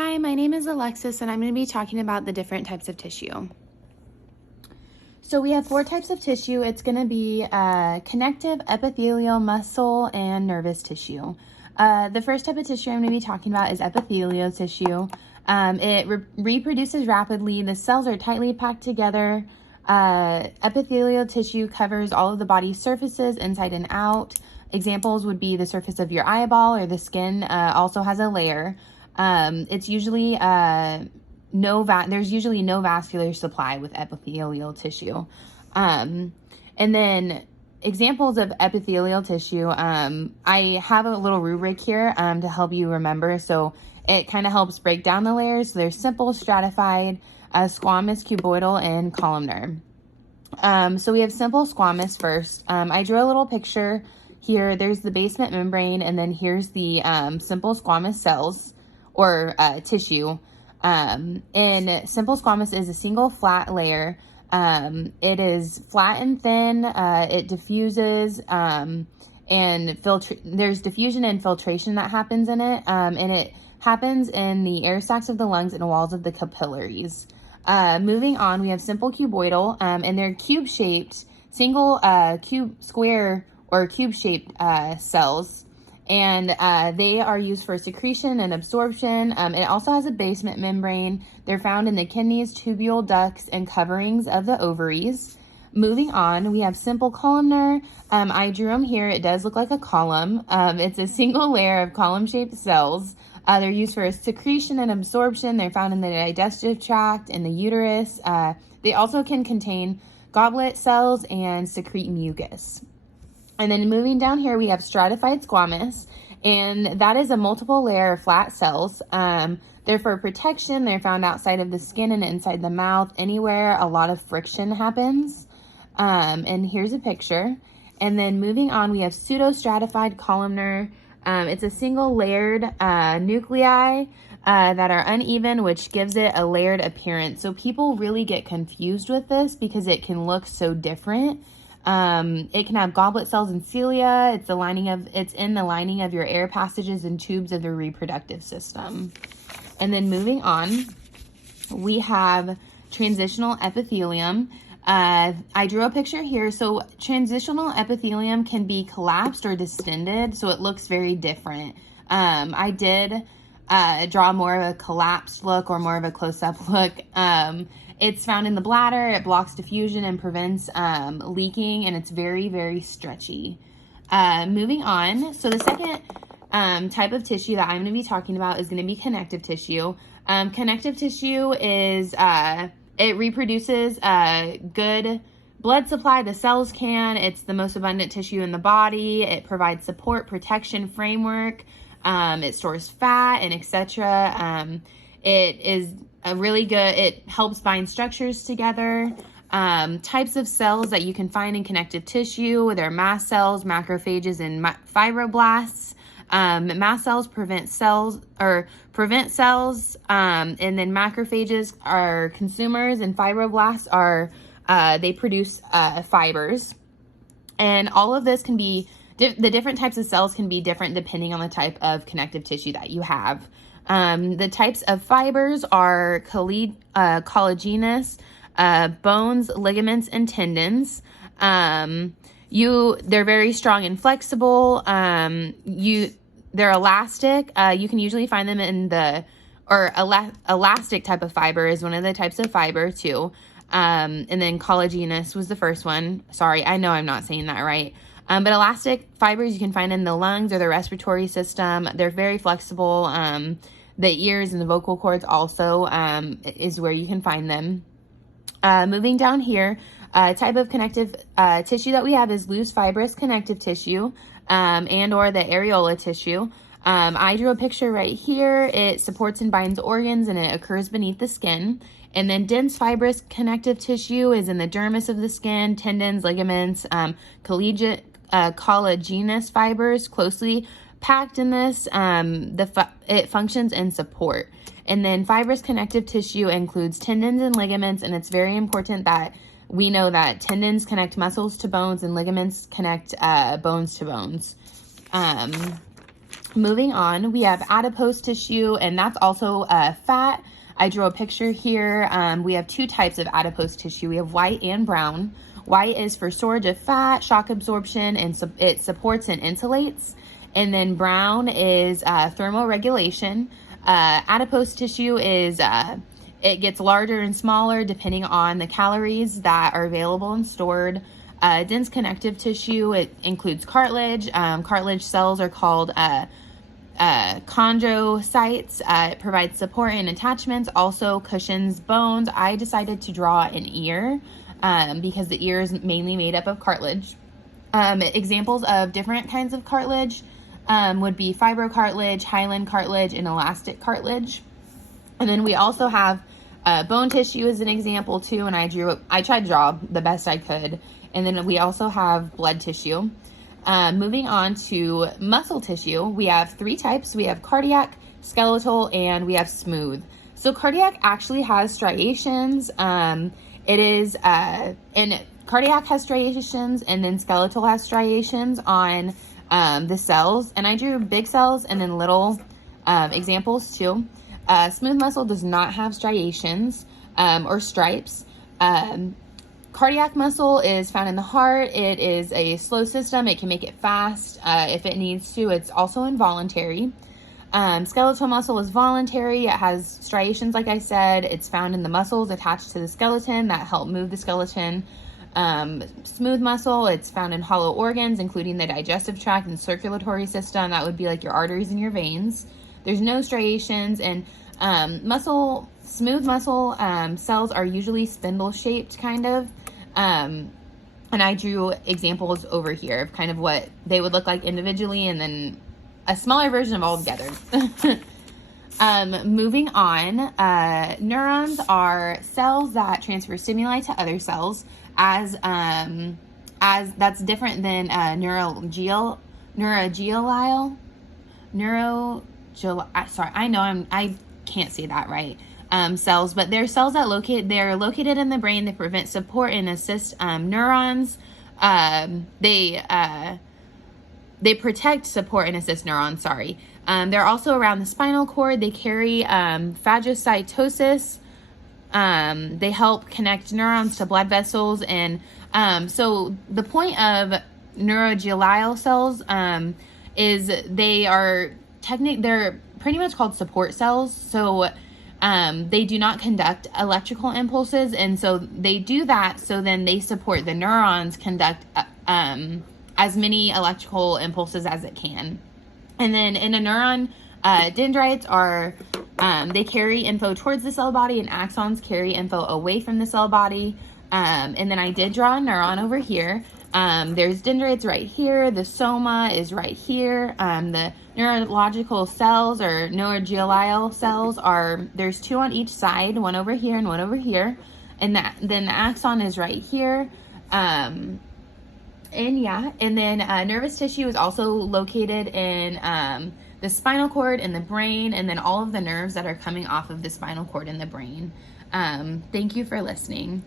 Hi, my name is Alexis, and I'm going to be talking about the different types of tissue. So we have 4 types of tissue. It's going to be connective, epithelial, muscle, and nervous tissue. The first type of tissue I'm going to be talking about is epithelial tissue. It reproduces rapidly. The cells are tightly packed together. Epithelial tissue covers all of the body's surfaces inside and out. Examples would be the surface of your eyeball, or the skin also has a layer. It's usually there's usually no vascular supply with epithelial tissue. And then examples of epithelial tissue, I have a little rubric here to help you remember. So it kind of helps break down the layers. So there's simple, stratified, squamous, cuboidal, and columnar. So we have simple squamous first. I drew a little picture here. There's the basement membrane, and then here's the simple squamous cells or tissue. And simple squamous is a single flat layer. It is flat and thin. It diffuses, and there's diffusion and filtration that happens in it. And it happens in the air sacs of the lungs and walls of the capillaries. Moving on, we have simple cuboidal, and they're cube-shaped, single square or cube-shaped cells. And they are used for secretion and absorption. It also has a basement membrane. They're found in the kidneys, tubule ducts, and coverings of the ovaries. Moving on, we have simple columnar. I drew them here. It does look like a column. It's a single layer of column-shaped cells. They're used for secretion and absorption. They're found in the digestive tract and the uterus. They also can contain goblet cells and secrete mucus. And then moving down here, we have stratified squamous, and that is a multiple layer of flat cells. They're for protection. They're found outside of the skin and inside the mouth, anywhere a lot of friction happens. And here's a picture. And then moving on, we have pseudostratified columnar. It's a single layered nuclei that are uneven, which gives it a layered appearance. So people really get confused with this because it can look so different. It can have goblet cells and cilia. It's in the lining of your air passages and tubes of the reproductive system. And then moving on, we have transitional epithelium. I drew a picture here. So transitional epithelium can be collapsed or distended, so it looks very different. I did draw more of a collapsed look or more of a close-up look. It's found in the bladder. It blocks diffusion and prevents leaking, and it's very, very stretchy. Moving on, so the second type of tissue that I'm going to be talking about is going to be connective tissue. Connective tissue is, it reproduces good blood supply. The cells can. It's the most abundant tissue in the body. It provides support, protection, framework. It stores fat and etc. It is it helps bind structures together. Types of cells that you can find in connective tissue, there are mast cells, macrophages, and fibroblasts. Mast cells prevent cells, and then macrophages are consumers, and fibroblasts are they produce fibers. And all of this can be the different types of cells can be different depending on the type of connective tissue that you have. The types of fibers are collagenous, bones, ligaments, and tendons. They're very strong and flexible. They're elastic. You can usually find them in elastic type of fiber is one of the types of fiber too. And then collagenous was the first one. Sorry, I know I'm not saying that right. But elastic fibers you can find in the lungs or the respiratory system. They're very flexible. The ears and the vocal cords also is where you can find them. Moving down here, type of connective tissue that we have is loose fibrous connective tissue and or the areola tissue. I drew a picture right here. It supports and binds organs, and it occurs beneath the skin. And then dense fibrous connective tissue is in the dermis of the skin, tendons, ligaments, collagenous fibers closely packed in this. It functions in support. And then fibrous connective tissue includes tendons and ligaments, and it's very important that we know that tendons connect muscles to bones and ligaments connect bones to bones. Moving on, we have adipose tissue, and that's also fat. I drew a picture here. We have two types of adipose tissue. We have white and brown. White is for storage of fat, shock absorption, and it supports and insulates. And then brown is thermoregulation. Adipose tissue is, it gets larger and smaller depending on the calories that are available and stored. Dense connective tissue, it includes cartilage. Cartilage cells are called chondrocytes. It provides support and attachments, also cushions bones. I decided to draw an ear because the ear is mainly made up of cartilage. Examples of different kinds of cartilage would be fibrocartilage, hyaline cartilage, and elastic cartilage. And then we also have bone tissue as an example too, and I tried to draw the best I could. And then we also have blood tissue. Moving on to muscle tissue, we have three types. We have cardiac, skeletal, and we have smooth. So cardiac actually has striations. And cardiac has striations, and then skeletal has striations on the cells. And I drew big cells and then little examples too. Smooth muscle does not have striations or stripes. Cardiac muscle is found in the heart. It is a slow system. It can make it fast if it needs to. It's also involuntary. Skeletal muscle is voluntary. It has striations, like I said. It's found in the muscles attached to the skeleton that help move the skeleton. Smooth muscle, it's found in hollow organs, including the digestive tract and circulatory system. That would be like your arteries and your veins. There's no striations, and smooth muscle cells are usually spindle-shaped, kind of. And I drew examples over here of kind of what they would look like individually, and then a smaller version of all together. Moving on, neurons are cells that transfer stimuli to other cells as that's different than neuroglial. Sorry, I can't say that right. Cells, but they're cells that they're located in the brain. They prevent, support, and assist neurons. They protect, support, and assist neurons. Sorry. They're also around the spinal cord. They carry phagocytosis. They help connect neurons to blood vessels, and so the point of neuroglial cells is they're pretty much called support cells. So they do not conduct electrical impulses, and so they do that so then they support the neurons conduct as many electrical impulses as it can. And then in a neuron, dendrites are they carry info towards the cell body, and axons carry info away from the cell body. And then I did draw a neuron over here. There's dendrites right here. The soma is right here. The neurological cells or neuroglial cells there's two on each side, one over here and one over here. And then the axon is right here. And then nervous tissue is also located in the spinal cord and the brain, and then all of the nerves that are coming off of the spinal cord and the brain. Thank you for listening.